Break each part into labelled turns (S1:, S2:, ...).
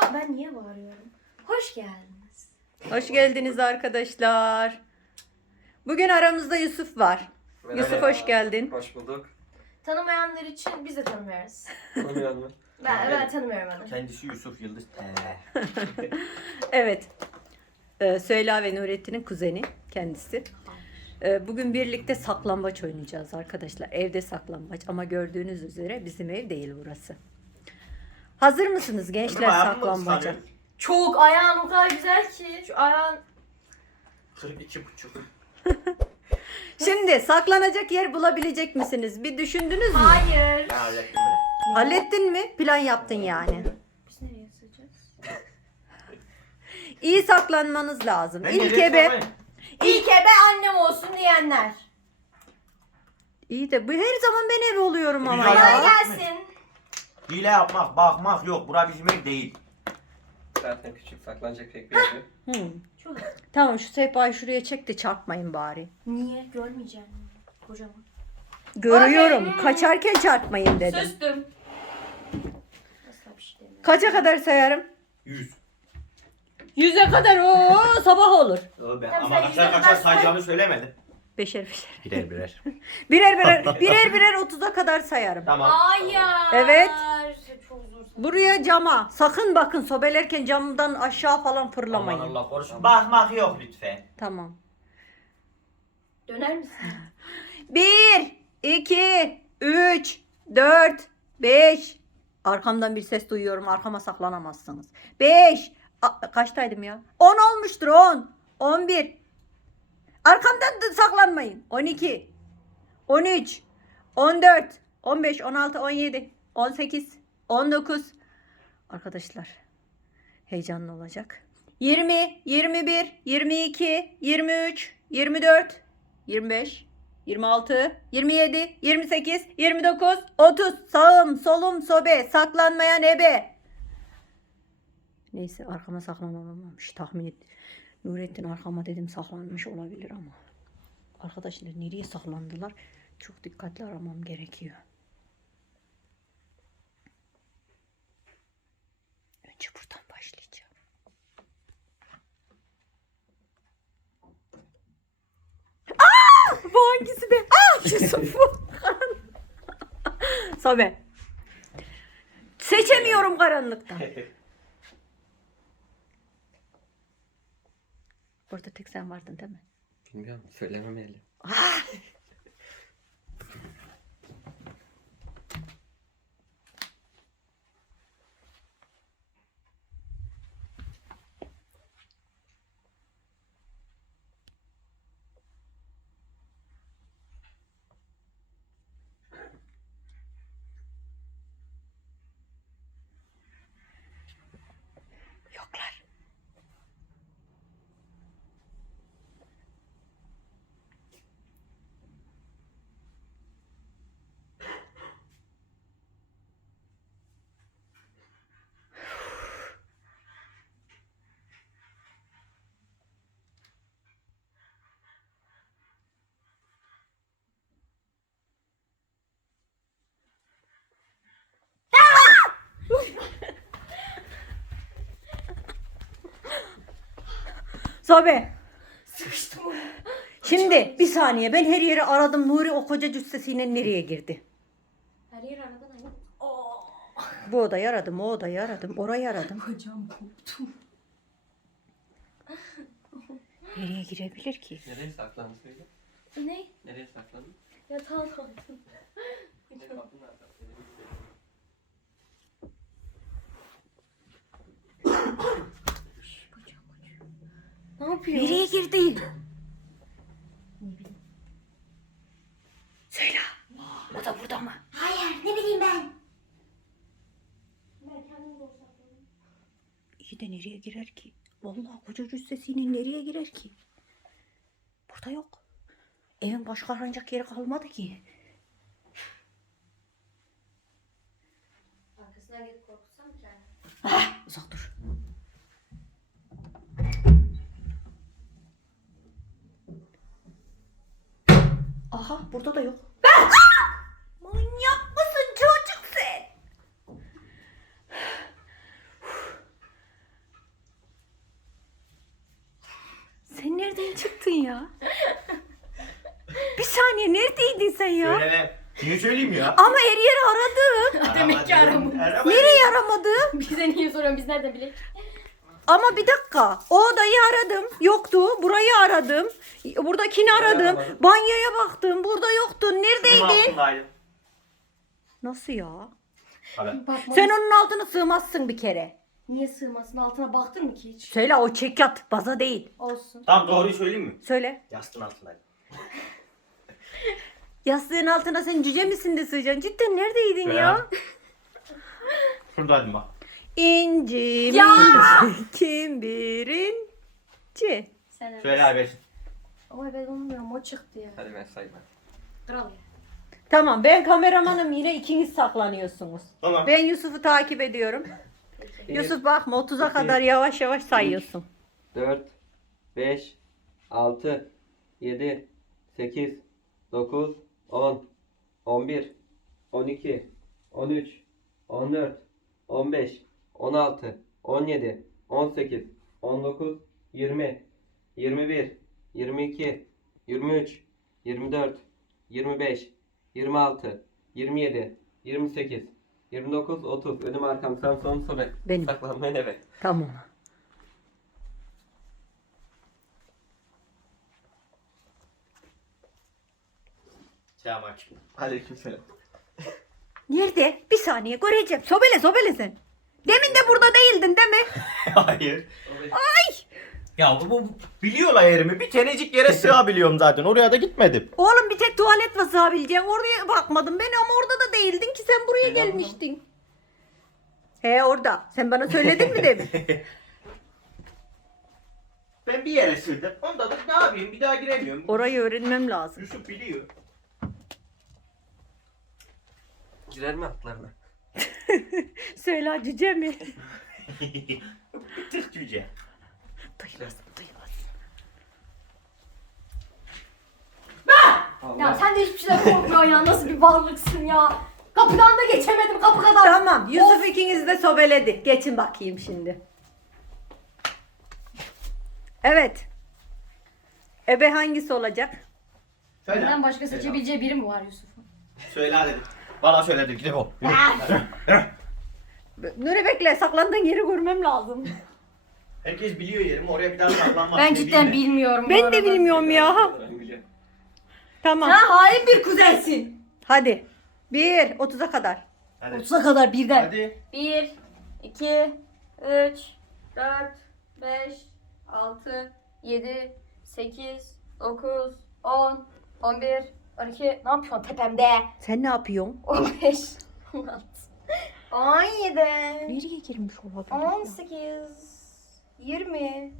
S1: Ben niye bağırıyorum? Hoş geldiniz.
S2: Hoş geldiniz arkadaşlar. Bugün aramızda Yusuf var.
S3: Merhaba.
S2: Yusuf hoş geldin.
S3: Hoş bulduk.
S1: Tanımayanlar için biz de tanımıyoruz.
S3: Tanımayan mı?
S1: Ben tanımıyorum onu.
S4: Kendisi Yusuf Yıldız.
S2: Evet. Süheyla ve Nurettin'in kuzeni kendisi. Bugün birlikte saklambaç oynayacağız arkadaşlar. Evde saklambaç ama gördüğünüz üzere bizim ev değil burası. Hazır mısınız gençler saklambaca?
S1: Çok ayağın o kadar güzel ki. Şu ayağın
S4: 42,5.
S2: Şimdi saklanacak yer bulabilecek misiniz? Bir düşündünüz mü?
S1: hayır.
S4: Ben hallettim bile.
S2: Hallettin mi? Plan yaptın yani.
S1: Biz nereye sığacağız?
S2: İyi saklanmanız lazım.
S4: Ben
S2: İlk
S4: nereye
S2: ebe.
S4: sorayım?
S1: İlk ebe annem olsun diyenler.
S2: İyi de bu her zaman ben ebe oluyorum ama
S4: Kolay
S1: Kolay
S2: ya.
S1: gelsin.
S4: Hile yapmak, bakmak yok. Bura bizim ev değil.
S3: Zaten küçük saklanacak pek bir yer yok.
S2: Hı.
S1: Çok.
S2: Tamam şu sehpayı şuraya çek de çarpmayın bari.
S1: Niye? Görmeyeceğim. Kocaman.
S2: Görüyorum.
S1: Okey.
S2: Kaçarken çarpmayın dedim.
S1: Sustum. Asla bir şey demiyorum.
S2: Kaça kadar sayarım?
S4: 100.
S2: 100'e kadar o sabah olur.
S4: Öyle.
S1: Tamam,
S4: Ama
S1: sen
S4: kaçar
S1: yüze
S4: kaçar
S1: kadar
S4: sayacağımı söylemedim.
S2: Beşer beşer.
S4: Birer birer.
S2: Birer birer 30'a kadar sayarım.
S4: Tamam.
S1: Hayır.
S2: Evet.
S1: Çok zor.
S2: Buraya cama. Sakın bakın sobelerken camdan aşağı falan
S4: Aman
S2: fırlamayın.
S4: Allah korusun. Bakmak yok lütfen.
S2: Tamam.
S1: Döner misin?
S2: 1, 2, 3, 4, 5. Arkamdan bir ses duyuyorum. Arkama saklanamazsınız. 5. Kaçtaydım ya? 10 olmuştur 10. 11. Arkamdan da saklanmayın. 12. 13. 14. 15. 16. 17. 18. 19. Arkadaşlar heyecanlı olacak. 20. 21. 22. 23. 24. 25. 26, 27, 28, 29, 30. Sağım, solum, sobe. Saklanmayan ebe. Neyse arkama saklanamamış. Tahmin et. Nurettin arkama dedim saklanmış olabilir ama. Arkadaşlar nereye saklandılar? Çok dikkatli aramam gerekiyor. Önce buradan başlayacağım. Bu hangisi be? Yusuf bu. Sobe. Seçemiyorum karanlıkta. Burada tek sen vardın değil mi?
S3: Bilmiyorum. Söylememeli.
S2: Yoklar. Sobe.
S1: Sıkıştım.
S2: Şimdi bir saniye ben her yeri aradım. Nuri o koca cüssesiyle nereye girdi?
S1: Her yer aradan hani. Oo.
S2: Bu odayı aradım, o odayı aradım, orayı aradım.
S1: Kocam koptum.
S2: Nereye girebilir ki?
S3: Nereye saklandı söyle?
S1: Ne?
S3: Nereye saklandı?
S1: Yatağın altında.
S3: Ne kapının arkasında.
S1: Ne yapıyor?
S2: Nereye girdi? Söyle. O da burada mı?
S1: Hayır, ne bileyim ben.
S2: İyi de nereye girer ki? Vallahi koca cüssesiyle nereye girer ki? Burada yok. Evin başka aranacak yeri kalmadı ki.
S1: Arkasına gidip korkutsam kendimi.
S2: Ah, uzak dur. Aha burada da yok. Manyak mısın çocuk sen? çıktın ya? Bir saniye neredeydin sen ya?
S4: Söyleme. Niye söyleyeyim ya?
S2: Ama her yeri aradım.
S1: Demek ki aramamış.
S2: Nereye aramadım?
S1: Bize niye soruyorsun? Biz nereden bilelim?
S2: Ama bir dakika. O odayı aradım. Yoktu. Burayı aradım. Buradakini aradım.
S3: aramadım.
S2: Banyoya baktım. Burada yoktu. Neredeydin?
S4: Altındaydım.
S2: Nasıl ya?
S4: Hadi.
S1: Bakma.
S2: Sen onun altına sığmazsın bir kere.
S1: Niye sığmasın? Altına baktın mı ki hiç?
S2: Söyle o çekyat. Baza değil.
S1: Olsun.
S4: Tamam doğruyu söyleyeyim mi?
S2: Söyle.
S4: Yastığın altındaydım.
S2: Yastığın altına sen cüce misin de sığacaksın? Cidden neredeydin
S4: Söyle
S2: ya?
S4: hadi. Şuradaydım bak.
S2: İnci
S1: Ya!
S2: kim birinci?
S1: Sen
S4: Söyle abi.
S1: Ama ben onu bilmiyorum. O çıktı ya.
S3: Hadi ben sayayım.
S1: Kral ya.
S2: Tamam ben kameramanım yine ikiniz saklanıyorsunuz.
S4: Tamam.
S2: Ben Yusuf'u takip ediyorum. Yusuf bakma 30'a
S3: iki,
S2: kadar yavaş yavaş sayıyorsun.
S3: 4, 5, 6, 7, 8, 9, 10, 11, 12, 13, 14, 15, 16, 17, 18, 19, 20, 21, 22, 23, 24, 25, 26, 27, 28, 29, 30. Önüm arkam sen son sobe.
S2: Benim.
S3: Saklanmayın evet.
S2: Tamam.
S4: Selamünaleyküm.
S3: Aleykümselam.
S2: Nerede? Bir saniye göreceğim. Sobele sen. Demin de burada değildin değil mi?
S4: Hayır. Ay. Ya bu biliyorlar yerimi. Bir tenecik yere sığabiliyorum zaten. Oraya da gitmedim.
S2: Oğlum bir tek tuvalet var sığabileceğin. Oraya bakmadım ben ama orada da değildin ki sen buraya
S3: Ben
S2: gelmiştin. He orada. Sen bana söyledin mi demin?
S4: Ben bir yere sığdım. Onda da ne yapayım? Bir daha giremiyorum.
S2: Orayı öğrenmem lazım.
S4: Yusuf biliyor.
S3: Girer mi atlarına?
S2: Söyle cüce mi?
S4: Bir tık cüce.
S2: Duymaz.
S1: Ya sen de hiçbir şeyden korkmuyorsun ya. Nasıl bir varlıksın ya. Kapıdan da geçemedim kapı kadar.
S2: Tamam Yusuf ikiniz de sobeledi. Geçin bakayım şimdi. Evet. Ebe hangisi olacak?
S4: Söyle.
S1: Benden başka seçebileceği biri mi var Yusuf'un?
S4: Söyle hadi. Bana söyledi. Gidip ol.
S2: Nuri bekle saklandığın yeri görmem lazım.
S4: Herkes biliyor yerimi. Oraya bir daha saklanmak.
S1: Ben
S4: ne
S1: cidden
S4: bileyim
S1: bilmiyorum. bu
S2: Ben de
S1: arada.
S2: bilmiyorum ya.
S3: Ben biliyorum.
S2: Tamam.
S1: Sen hain bir kuzensin.
S2: Hadi. 1 30'a kadar.
S4: Hadi.
S1: 30'a kadar birden.
S4: Hadi.
S1: 1, 2, 3, 4, 5, 6, 7, 8, 9, 10, 11, 12. Ne yapıyorsun tepemde?
S2: Sen ne yapıyorsun?
S1: 15, 16, 17,
S2: Nereye girmiş olabilir?
S1: 18, 20,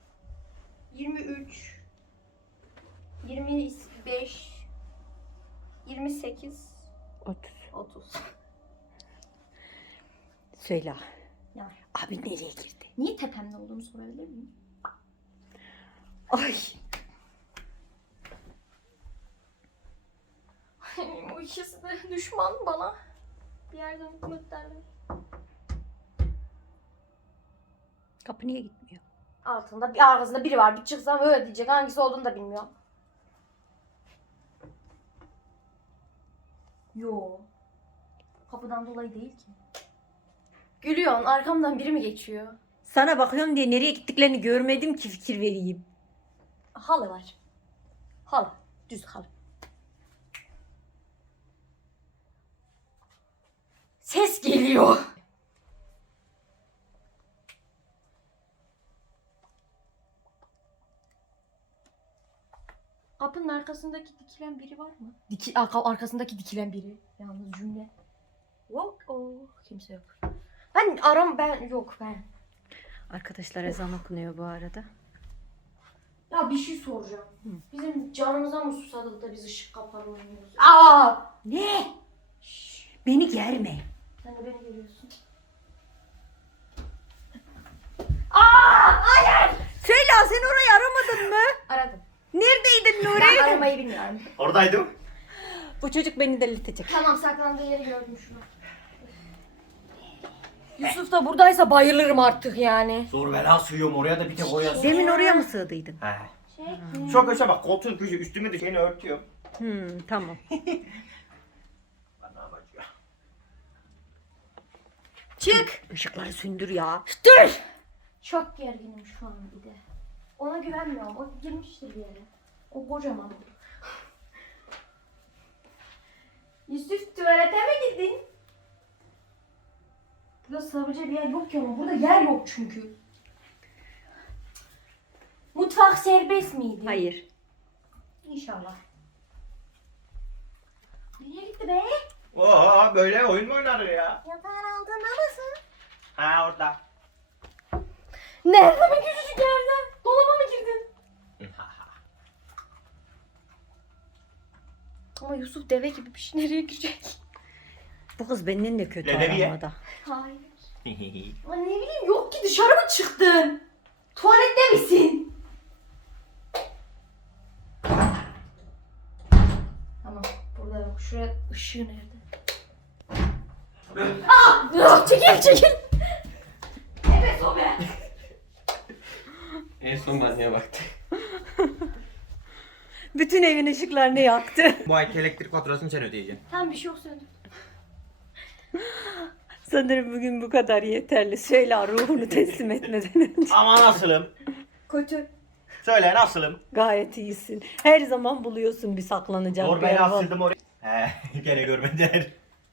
S1: 23, 25, 28,
S2: 30.
S1: 30.
S2: Söyle.
S1: Ya.
S2: Abi nereye girdi?
S1: Niye tepemde olduğunu sorabilir miyim?
S2: Ay.
S1: O ikisi de düşman bana. Bir yerden hükmet derler.
S2: Kapı niye gitmiyor?
S1: Altında bir arkasında biri var. Bir çıksam öyle diyecek. Hangisi olduğunu da bilmiyorum. Yo. Kapıdan dolayı değil ki. Gülüyorsun. Arkamdan biri mi geçiyor?
S2: Sana bakıyorum diye nereye gittiklerini görmedim ki fikir vereyim.
S1: Halı var. Halı. Düz halı. Ses geliyor. Kapının arkasındaki dikilen biri var mı? Arkasındaki dikilen biri. Yalnız cümle. Kimse yok. Ben.
S2: Arkadaşlar ezan okunuyor bu arada.
S1: Ya bir şey soracağım.
S2: Hı.
S1: Bizim canımıza mı susadık da biz ışık kapanı oynuyoruz?
S2: Ne? Beni germe.
S1: Sen de beni görüyorsun.
S2: Söyle sen orayı aramadın mı?
S1: Aradım.
S2: Neredeydin
S1: Ben
S2: Nuri?
S1: aramayı bilmiyorum.
S4: Oradaydım.
S2: Bu çocuk beni delirtecek.
S1: Tamam saklandığı yeri gördüm şunu. Yusuf da buradaysa bayılırım artık yani.
S4: Zor bela sığıyorum oraya da bir tek oraya sığ.
S2: Demin oraya mı sığdıydın?
S4: He.
S1: Şekil.
S4: Şu köşe bak koltuğun köşe üstümü de şeyini örtüyorum.
S2: Tamam.
S4: Bana bakıyor.
S1: Çık.
S2: Işıkları söndür ya.
S1: Dur. Çok gerginim şu an bir de. Ona güvenmiyorum. O girmiştir bir yere. O kocaman. Yusuf tuvalete mi gittin? Burada sığabilecek bir yer yok ya ama burada yer yok çünkü. Mutfak serbest miydi?
S2: Hayır.
S1: İnşallah. Nereye gitti be?
S4: Oo böyle oyun mu oynanır ya?
S1: Yatağın altında mısın?
S4: Ha orada.
S1: Nerede mi küçücük yerde? Dolaba mı girdin? Ama Yusuf deve gibi bir şey nereye girecek?
S2: Bu kız benden de kötü
S4: Lebeviye.
S2: aramada.
S1: Hayır. Ama ne bileyim yok ki dışarı mı çıktın? Tuvalette misin? Tamam burada yok. Şuraya ışığı nerede? Çekil çekil. Evet o be.
S3: En son anneye baktı.
S2: Bütün evin ışıklarını yaktı.
S4: Bu ayki elektrik faturasını sen ödeyeceksin.
S1: Tam bir şey yok söndür.
S2: Sanırım bugün bu kadar yeterli. Söyle ruhunu teslim etmeden önce.
S4: Ama nasılım?
S1: Kötü.
S4: Söyle nasılım?
S2: Gayet iyisin. Her zaman buluyorsun bir saklanacak
S4: Doğru
S2: bir
S4: ben
S2: yer.
S4: asıldım oraya. He gene görmediler.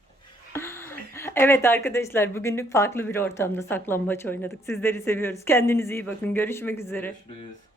S2: Evet arkadaşlar bugünlük farklı bir ortamda saklambaç oynadık. Sizleri seviyoruz. Kendinize iyi bakın. Görüşmek üzere.
S3: Görüşürüz.